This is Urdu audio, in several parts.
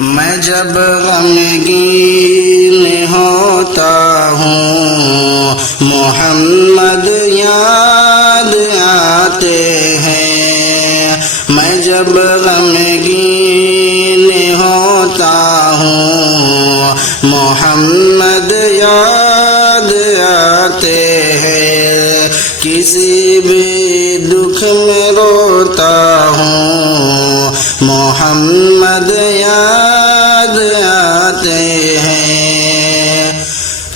میں جب غمگین ہوتا ہوں محمد یاد آتے ہیں، میں جب غمگین ہوتا ہوں محمد یاد آتے ہیں، کسی بھی دکھ میں روتا ہوں محمد یاد آتے ہیں،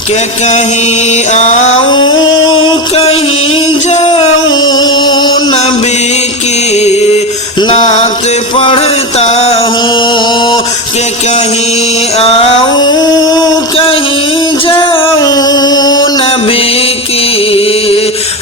کہ کہیں آؤں کہیں جاؤں نبی کی نعت پڑھتا ہوں، کہ کہیں آؤں کہیں جاؤں نبی کی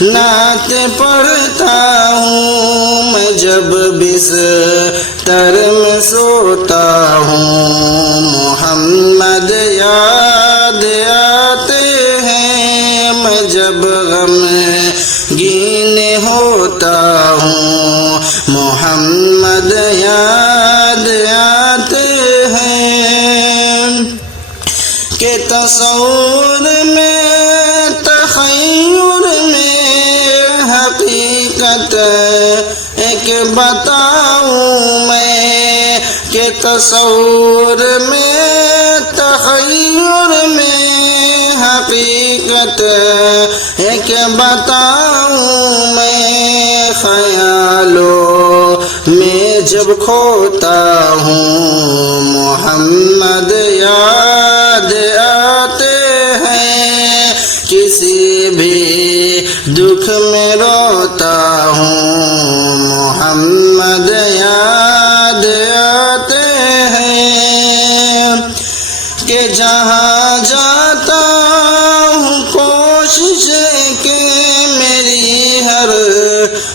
نعت پڑھتا ہوں، میں جب بستر میں سوتا ہوں محمد یاد آتے ہیں، میں جب غمگین ہوتا ہوں محمد یاد آتے ہیں، کہ تصور میں تخیل میں حقیقت ایک بتاؤں میں، کہ تصور میں تخیل میں حقیقت ایک بتاؤں میں، خیالوں میں جب کھوتا ہوں محمد یاد آتے ہیں، کسی بھی دکھ میں روتا ہوں محمد یاد آتے ہیں، کہ جہاں جاتا ہوں کوشش کہ میری ہر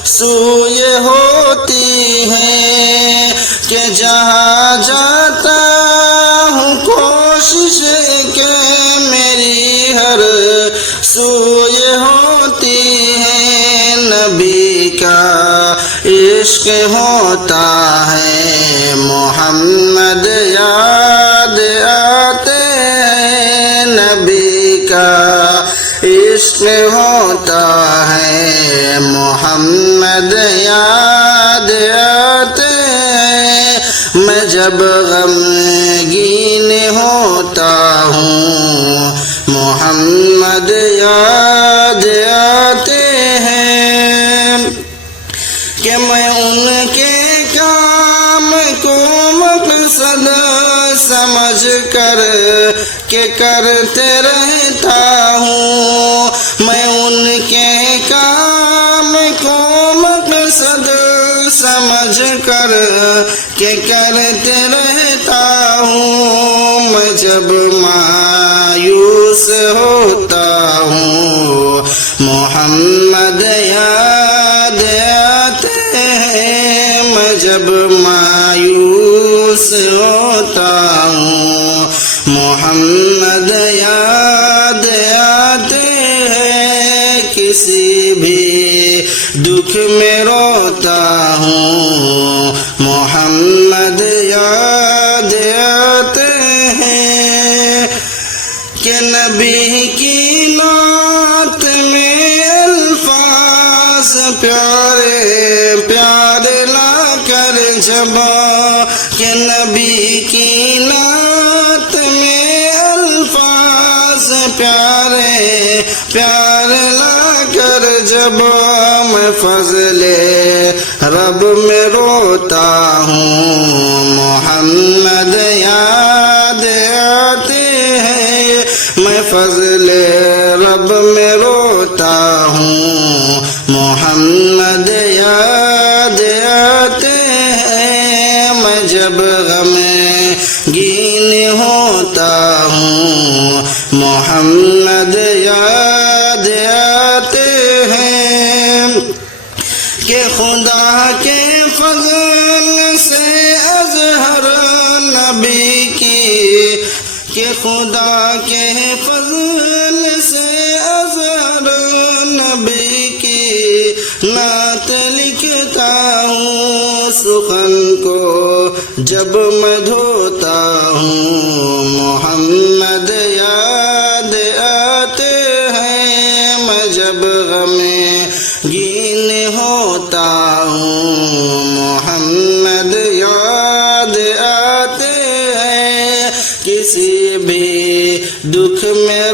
سو یہ ہوتی ہے، کہ جہاں جاتا ہوں کوشش کہ میری ہر سو یہ ہوتی ہے، نبی کا عشق ہوتا ہے محمد یاد آتے ہیں، نبی کا عشق ہوتا ہے محمد یاد آتے ہیں، میں جب غمگین ہوتا ہوں محمد یاد آتے ہیں، کہ میں ان کے کام کو مقصد سمجھ کر کہ کرتے رہتا ہوں، میں ان کے کام کو مقصد سمجھ کر کہ کرتے رہتا ہوں، میں جب مایوس ہوتا ہوں محمد یاد آتے ہیں، میں جب مایوس ہوتا ہوں محمد یاد آتے ہیں، کسی بھی دکھ میں روتا ہوں محمد یاد آتے ہیں، کہ نبی کی نعت میں الفاظ پیارے پیارے لا کر جب، کہ نبی کی نعت میں الفاظ پیارے پیارے لا کر جب، میں فضل رب میں روتا ہوں محمد یاد آتے ہیں، میں فضل رب میں روتا ہوں محمد یاد آتے ہیں، میں جب غمگین ہوتا ہوں محمد یاد آتے ہیں، کہ خدا کے فضل سے اظہر نبی کی، کہ خدا کے فضل سے اظہر نبی کی نعت لکھتا ہوں، سخن کو جب میں دھوتا ہوں محمد یاد آتے ہیں، میں جب غمگین ہوتا ہوں محمد یاد آتے ہیں، کسی بھی دکھ میں